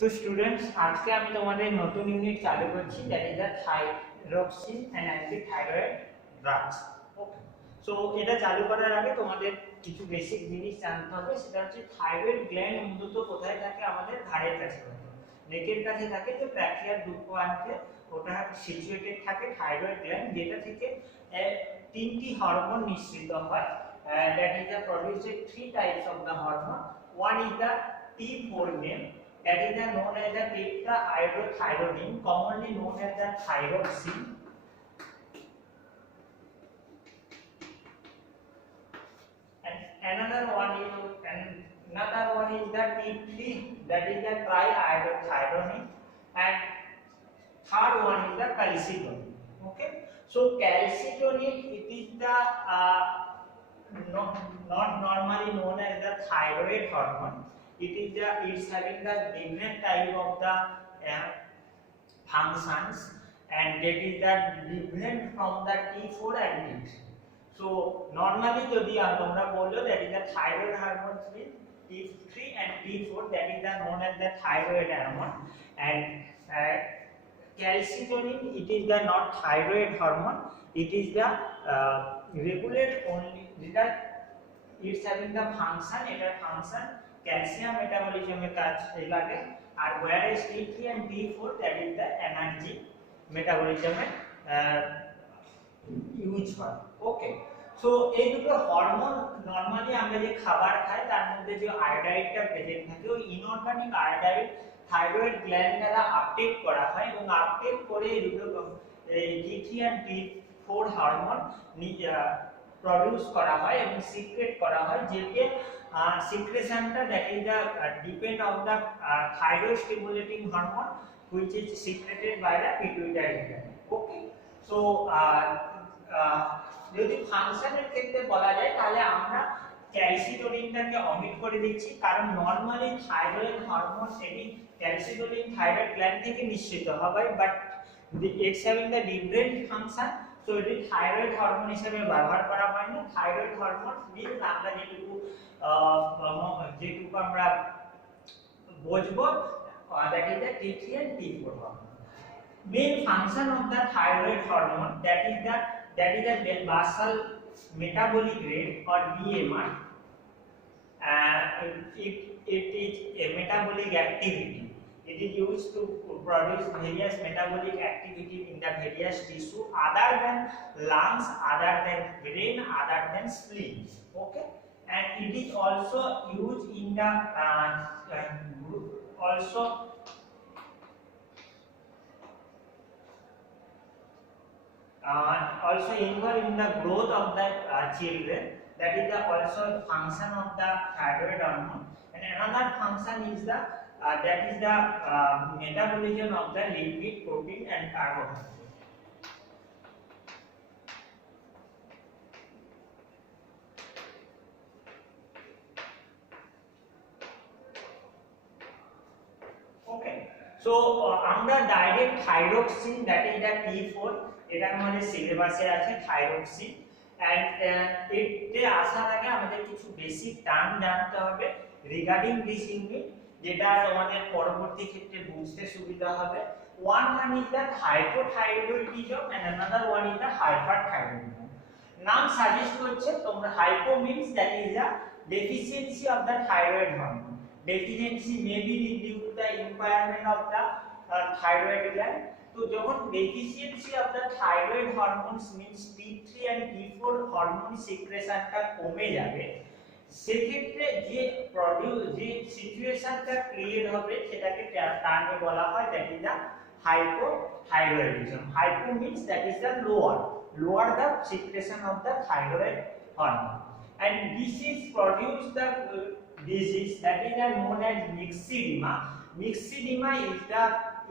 তো স্টুডেন্টস আজকে আমি তোমাদের নতুন ইউনিট চালু করছি, that is the thyroxine and antithyroid drugs. Okay, so এটা চালু করার আগে তোমাদের কিছু বেসিক জিনিস জানতে হবে। সেটা হচ্ছে থাইরয়েড গ্ল্যান্ড মূলত কোথায় থাকে? আমাদের ঘাড়ের কাছে থাকে, নেকের কাছে থাকে, যে ব্র্যাকিয়াল ডুক্টোয়ানকে ওটা সিচুয়েটেড থাকে থাইরয়েড গ্ল্যান্ড, যেটা থেকে তিনটি হরমোন নিঃসৃত হয়। That is the produced three types of the hormone. One is the T4 name, that is known as the tetrahydrothyroidine, commonly known as the thyroxine. And another one is the T3, that is the trihydrothyroidine, and third one is the calcitonin. Okay, so calcitonin, it is the not normally known as the thyroid hormone. It's having the different type of the functions, and that is the different from the T4 and T3. So normally যদি তোমরা বলো that is the thyroid hormone with T3 and T4, that is the known as the thyroid hormone, and calcitonin, it is the not thyroid hormone, it is the regulate only that it's having the function, এটা function calcium মেটাবলিজমের কাজ লাগে। আর whereas T3 and T4, that is the energy মেটাবলিজমের use হয়। Okay, so এই দুটো hormone normally আমরা যে খাবার খাই তার মধ্যে যে আয়োডাইডটা প্রেজেন্ট থাকে, ওই ইনঅর্গানিক আয়োডাইড থাইরয়েড গ্ল্যান্ড দ্বারা আপটেক করা হয়, এবং আপটেক করে এই দুটো T3 and T4 hormone produce করা হয় এবং সিক্রেট করা হয়, যেকে secretionটা that is the depend on the thyroid stimulating hormone which is secreted by the pituitary gland. Okay, so যদি ফাংশনের ক্ষেত্রে বলা যায় তাহলে আমরা ক্যালসিটোনিনটাকে অমিট করে দিচ্ছি, কারণ নরমালি থাইরয়েড হরমোন সেটি ক্যালসিটোনিন থাইরয়েড গ্ল্যান্ড থেকে নিঃসৃত হয়, but it's having the different function, so এটি থাইরয়েড হরমোন হিসেবে ব্যবহার করা হয় না। থাইরয়েড হরমোন মিনস আমরা যেটুকু আমরা বুঝবো, that is the T3 and T4 hormone. Main function of the thyroid hormone, that is the basal metabolic rate or BMR. It is a metabolic activity. It is used to produce various metabolic activity in the various tissue other than lungs, other than brain, other than spleen. Okay, and it is also used in the also involved in the growth of the children. That is the also function of the thyroid hormone. And another function is the metabolism of the lipid, protein and carbohydrate. Okay, so আমরা direct thyroxine, that is the T4, এটা আমাদের সিলেবাসে আছে thyroxine, and এতে আসার আগে আমাদের কিছু বেসিক টার্ম জানতে হবে রিগার্ডিং দিস ইউনিট, যেটা তোমাদের পরবর্তী ক্ষেত্রে বুঝতে সুবিধা হবে। one is the hypothyroidism and another one is the hyperthyroidism. নাম সাজেস্ট করছে তোমরা hypo means that is the deficiency of the thyroid hormone. Deficiency may be due to the impairment of the thyroid gland. তো যখন deficiency of the thyroid hormones means T3 and T4 hormone সিক্রেশনটা কমে যাবে, সেক্ষেত্রে যে সিচুয়েশনটা ক্রিয়েট হবে সেটাকে টার্মে বলা হয় that is the hypothyroidism. Hypo means that is the lower the secretion of the thyroid hormone, and this is produce the disease that is known as myxedema. Myxedema is the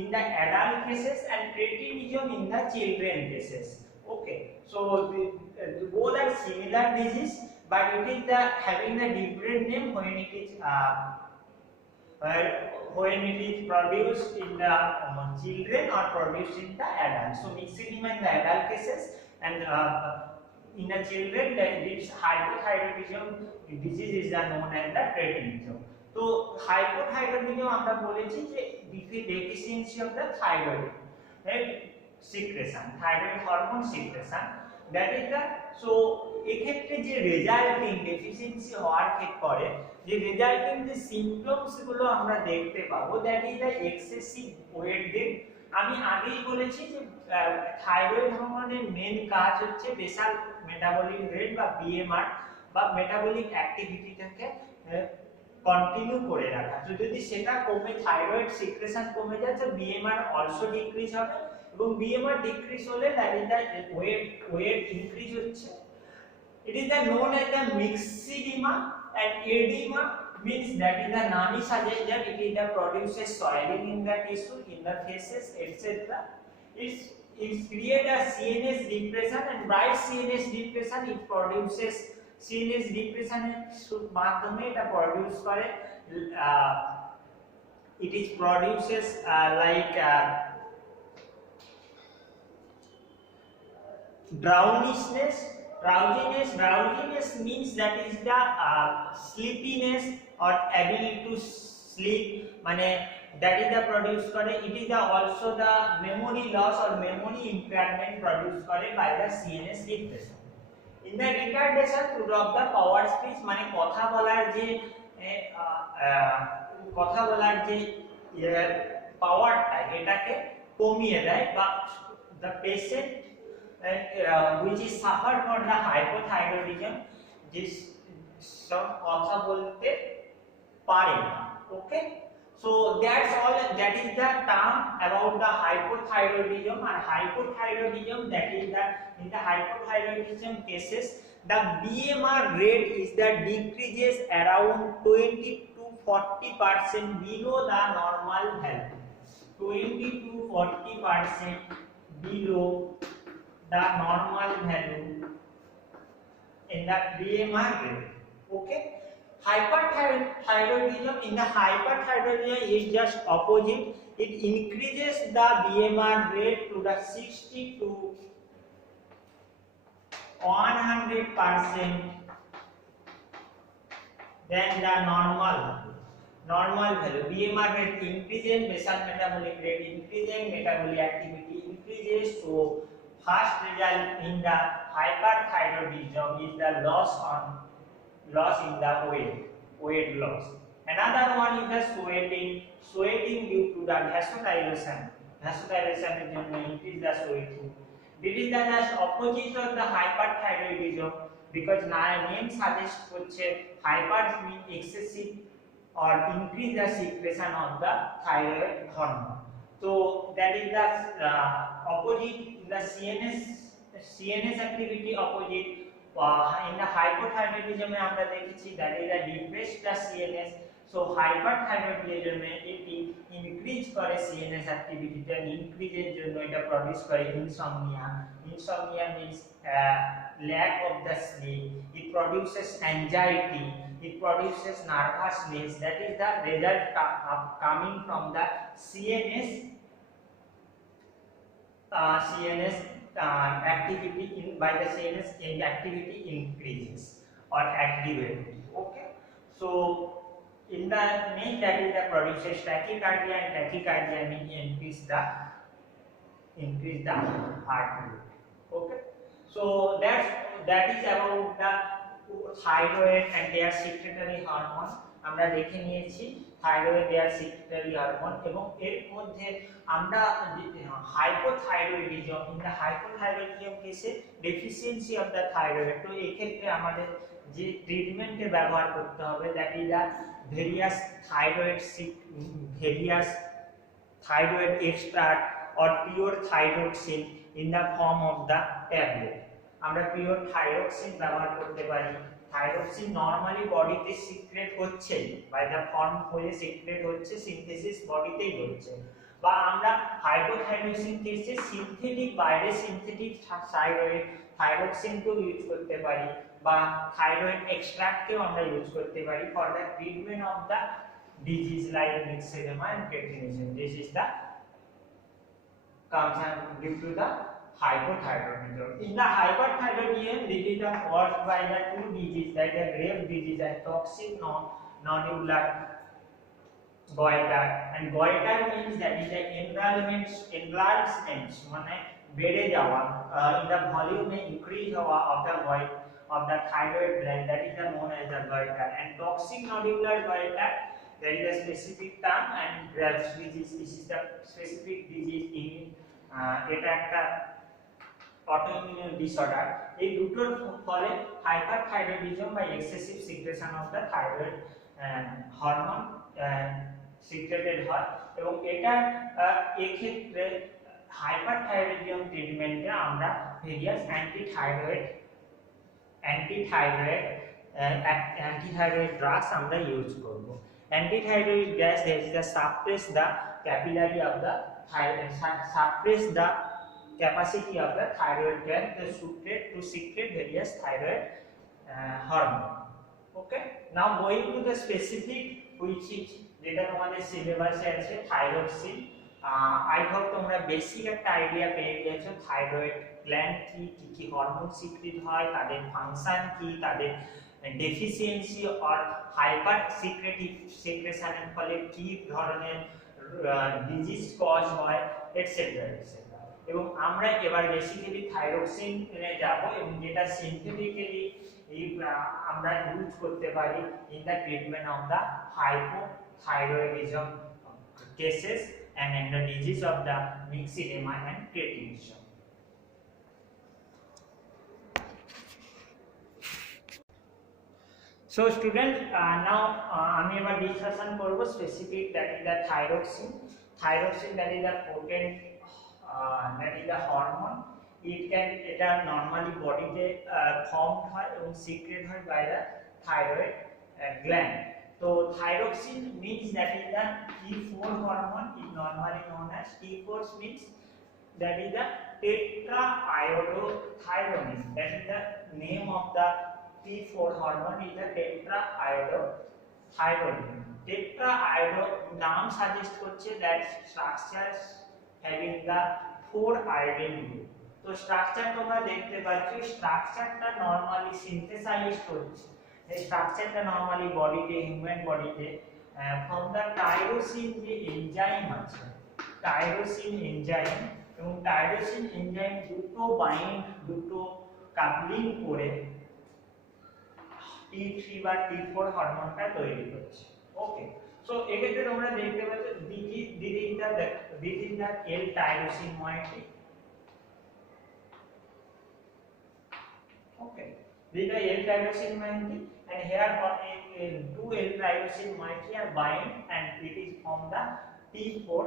in the adult cases and cretinism in the children cases. Okay, so both are similar disease, but it is the having a different name when it is produced in the children or produced in the adults. So myxedema in the adult cases, and in the children that this hypothyroidism disease is known as the cretinism. তো হাইপোথাইরয়েডিজম আমরা বলেছি যে deficiency of the thyroid secretion, thyroid hormone secretion, that is the so এক্ষেত্রে যে resulting deficiency হওয়ার ক্ষেত্রে যে রেজাল্টিং যে সিম্পটমস গুলো আমরা দেখতে পাবো, that is the excessive weight gain. আমি আগেই বলেছি যে থাইরয়েড হরমোনের মেন কাজ হচ্ছে বেসাল মেটাবলিক রেট বা বিএমআর বা মেটাবলিক অ্যাক্টিভিটিটাকে কন্টিনিউ করে রাখা। তো যদি সেটা কমে, থাইরয়েড সিক্রেশন কমে যাচ্ছে, বিএমআর অলসো ডিক্রিজ হবে, এবং বিএমআর ডিক্রিজ হলে that is the weight increase হচ্ছে। It is the known as the myxedema, and edema means that is the nami suggests that it is the produces swelling in the tissue, in the faces, etc. It create a CNS depression, and by CNS depression it produces CNS depression এর মাধ্যমে এটা প্রডিউস করে it is produces like drowsiness means that is the sleepiness or ability to sleep, মানে that is the produce করে। it is the also the memory loss or memory impairment produce করে by the CNS depression. in the retardation to drop the power speech, মানে কথা বলার যে পাওয়ারটা এটাকে কমিয়ে দেয়, বা the patient which is suffered from the hypothyroidism, যে সব কথা বলতে পারে না। ওকে, so that's all, that is the term about the hypothyroidism. And hypothyroidism, that is the in the hypothyroidism cases the BMR rate is that decreases around 20 to 40% below the normal value, 20 to 40% below the normal value in the BMR rate. Okay, hyperthyroidism, in the hyperthyroidism is just opposite. It increases the BMR rate to the 60 to 100% than the normal value. BMR rate increases, basal metabolic rate increases, metabolic activity increases. So first result in the hyperthyroidism is the loss in the weight loss. Another one is the sweating due to the vasodilation এর জন্য increase the sweating. This is the just opposite of the hyperthyroidism, because name suggests হচ্ছে hyper means excessive or increase the secretion of the thyroid hormone. So that is the opposite in the CNS activity opposite. In the hypothyroidism আমরা দেখেছি that is the depressed the CNS. So hyperthyroidism এটি increase করে CNS activity টা, increase এর জন্য এটা প্রডিউস করে insomnia means lack of the sleep. It produces anxiety, it produces nervousness, that is the result coming from the CNS activity by the CNS activity increases or activated. Okay, so in the main, that is the produces tachycardia, and tachycardia means increase the heart rate. Okay, so that is about the thyroid and their secretory hormone. আমরা দেখে নিয়েছি থাইরয়েড দেয়ার secretory hormone, এবং এর মধ্যে আমরা hypothyroidism, in the hypothyroidism কেসে deficiency of the thyroid. তো এই ক্ষেত্রে আমাদের যে ট্রিটমেন্টে ব্যবহার করতে হবে, that is the various thyroid extract or pure thyroxine in the form of the tablet. আমরা পিওর থাইরোক্সিন ব্যবহার করতে পারি। থাইরোক্সিন নরমালি বডিতে সিক্রেট হচ্ছে, বাই দ্য ফর্ম হয়ে সিক্রেট হচ্ছে, সিনথেসিস বডিতেই হচ্ছে, বা আমরা হাইপোথাইরয়েডিজম কেসে সিনথেটিক থাইরোক্সিনকেও ইউজ করতে পারি, বা থাইরয়েড এক্সট্রাক্টকেও আমরা ইউজ করতে পারি for the treatment of the disease like myxoedema and cretinism. This is the concern due to the hypothyroidism. In the hyperthyroidism, this is caused by the two diseases, that is grave disease and toxic nodular goiter, and goiter means that is the enlargement মানে বেড়ে যাওয়া in the volume may increase of the void of the thyroid gland, that is the known as the goiter. And toxic nodular goiter, there is a specific term, and Graves disease, this is the specific disease in এটা একটা autoimmune disorder. এই দুটোর ফলে hyperthyroidism বা excessive secretion of the thyroid hormone secreted হয়, এবং এটা এক্ষেত্রে হাইপারথাইরয়েডিজম ট্রিটমেন্টে আমরা ভেরিয়াস অ্যান্টিথাইরয়েড ড্রাগস আমরা ইউজ করব। Antithyroid drugs that is the suppress the capillary of the thyroid, suppress the capacity of the thyroid gland to secrete various thyroid hormone. Okay, now going to the specific which is যেটা তোমাদের সিলেবাসে আছে thyroxine. I hope তোমরা বেসিক একটা আইডিয়া পেয়ে গেছো thyroid gland কি কি হরমোন সিক্রেট হয়, তাদের ফাংশন কি, তাদের ডেফিসিয়েন্সি অর হাইপার সিক্রেশনের ফলে কি ধরনের ডিজিজ কজ হয় এটসেট্রা এটসেট্রা। এবং আমরা এবার বেসিক্যালি থাইরক্সিন যাব, এবং যেটা সিনথেটিক্যালি আমরা ইউজ করতে পারি in the treatment of the hypothyroidism cases and in the disease of the myxedema and cretinism. So students, now আমি এবার ডিসকাশন করব specific that is the thyroxine. Thyroxine that is the potent that is the hormone. এটা normally বডিতে formed হয় এবং secrete হয় by the thyroid gland. So thyroxine means that is the T4 hormone, is normally known as T4 means that is the tetraiodothyronine. That is the name of the T4 hormone is the tetraiodothyronine. Tetraiod নাম suggest করছে that structures having the 4 iodine group. তো স্ট্রাকচার তোমরা দেখতে পাচ্ছ, স্ট্রাকচারটা normally synthesised হচ্ছে। এই স্ট্রাকচারটা নরমালি বডিতে, হিউম্যান বডিতে ফ্রম দা টাইরোসিন যে এনজাইম আছে, টাইরোসিন এনজাইম, এবং টাইরোসিন এনজাইম দুটো কাপলিং করে T3 বা T4 হরমোনটা তৈরি করছে। ওকে, সো এক্ষেত্রে তোমরা দেখতে পাচ্ছ this is the L-tyrosine moiety. Okay, this is the L-tyrosine moiety, and here two L-tyrosine moiety are bind, and it is from the T4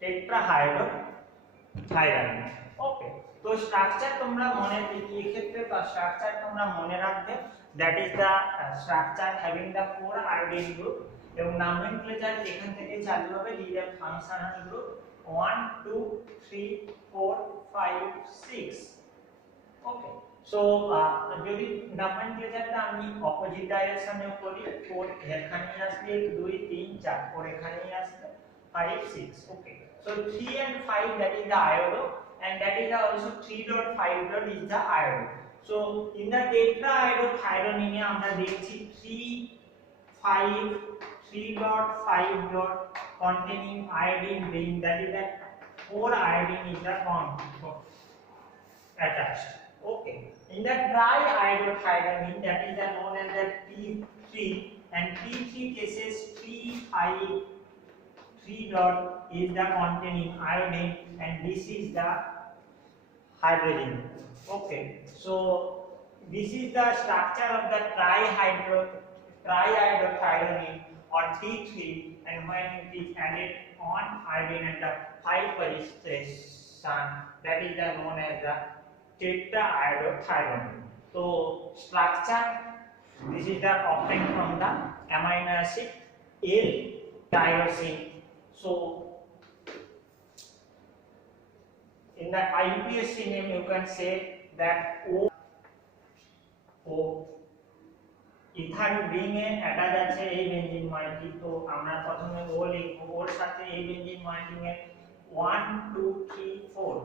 tetrahydrothyronine. Okay, তো স্ট্রাকচার তোমরা মনে এই ক্ষেত্রে স্ট্রাকচার তোমরা মনে রাখবে, that is the structure having the 4 iodine group, এবং nomenclature এখান থেকে চালু হবে, these are functional group 1 2 3 4 5 6. Okay, so যদি nomenclatureটা আমি অপোজিট ডাইরেকশনে করি, 4 এখানে আসবে, 2 3 4 4 এখানে আসবে, 5 6. Okay, so 3 and 5 that is the iodo, and that is also 3.5 is the iodine. So in the tetraiodothyronine আমরা দেখছি 3.5 containing iodine ring, that is that 4 iodine is the attached. Okay, in the triiodothyronine that is the known as the T3, and T3 cases 3 dot is the containing iodine, and this is the hydrogen. Okay, so this is the structure of the triiodothyronine or T3, and when it is added on iodine at the 5 position, that is the known as the tetraiodothyronine. So structure, this is the obtained from the amino acid L-tyrosine. So in the IUPAC name you can say that O ethyl ring এ অ্যাটাচ আছে এই বেনজিন ময়েটি। তো আমরা প্রথমে ও লিখব, ওর সাথে এই বেনজিন ময়েটিং এর 1 2 3 4,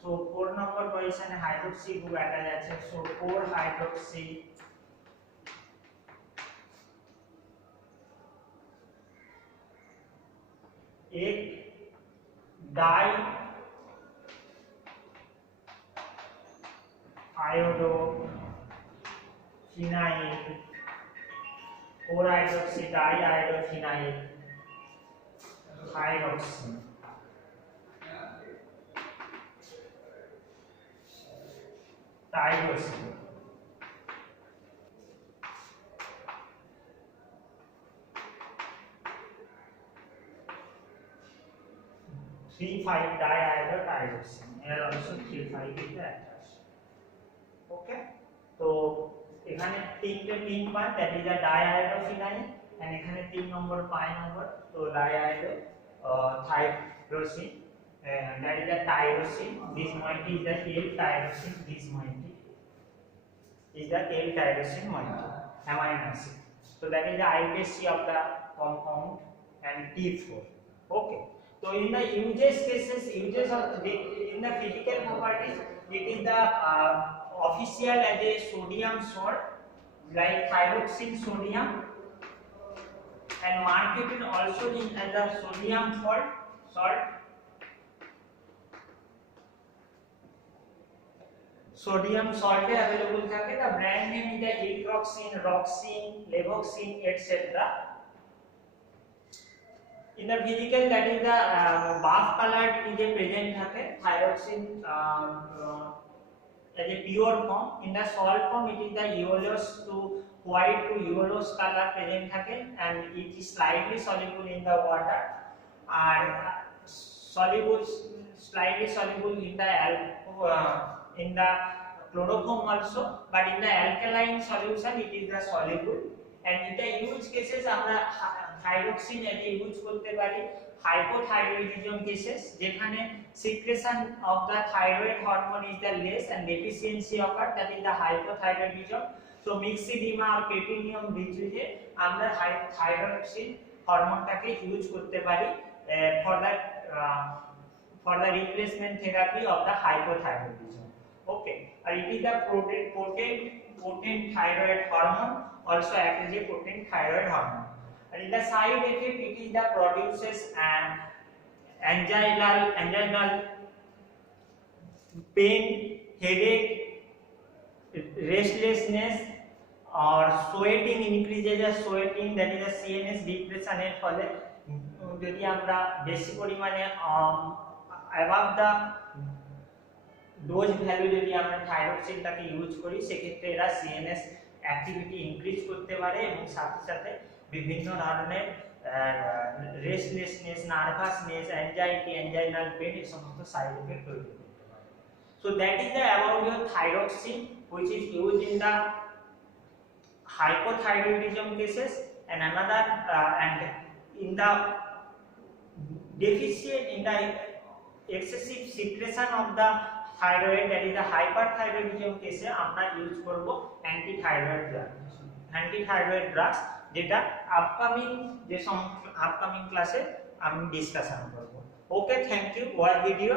সো 4 নম্বর পজিশনে হাইড্রোক্সি গ্রুপ অ্যাটাচ আছে, সো 4 হাইড্রোক্সি एक di iodophenyl 4 hydroxy di iodophenyl thyroxine tyrosine 3,5 diiodotyroxine. Here also 3,5 is the attached. Okay. তো এখানে তিনটে পিন পায়, that is the diiodophenol, and এখানে 3 নম্বর 5 নম্বর, তো diiodotyrosine, that is the tyrosine. This moiety is the L-tyrosine. This moiety is the L-tyrosine moiety, amino acid. So that is the IUPAC of the compound and T4. Okay. So in the uses cases, uses of in the physical properties, it is the official as a sodium salt like thyroxine sodium, and marketed also in as a sodium salt. Sodium salt available থাকে, the brand name is the Eltroxin, Roxin, Levoxin, etc. In the physical, that is the buff colored is a present থাকে, thyroxine as a pure form. In the salt form, it is the yellowish to white to yellowish color present থাকে, and it is slightly soluble in the water, and slightly soluble in the chloroform also, but in the alkaline solution it is the soluble. And in the use cases আমরা থাইরক্সিন এর ইউজ করতে পারি hypothyroidism cases, যেখানে secretion of the thyroid hormone is the less and deficiency occur, that is the hypothyroidism. So myxedema or platinum disease আমরা থাইরক্সিন হরমোনটাকে ইউজ করতে পারি for the replacement therapy of the hypothyroidism. Okay, and it is the potent thyroid hormone, also act as a potent thyroid hormone. And in the side effect, it is the produces anginal pain, headache, restlessness, or sweating, increases the sweating, that is the CNS depression এর ফলে যদি আমরা বেশি পরিমাণে above the dose value যদি আমরা থাইরক্সিনটাকে ইউজ করি, সেক্ষেত্রে এরা সিএনএস অ্যাক্টিভিটি ইনক্রিজ করতে পারে এবং সাথে সাথে বিভিন্ন ধরনের রেস্টলেসনেস, নার্ভাসনেস, অ্যাংজাইটি, অ্যাঞ্জাইনাল পেন এই সমস্ত সাইড এফেক্ট তৈরি করতে পারে। So that is the about your thyroxine which is used in the hypothyroidism cases, and another and in the deficient in the excessive secretion of the thyroid, that is the hyperthyroidism কেসে আমরা ইউজ করব antithyroid drugs, যেটা আপকামিং ক্লাসে আমি ডিসকাশন করব। ওকে, thank you, watch video.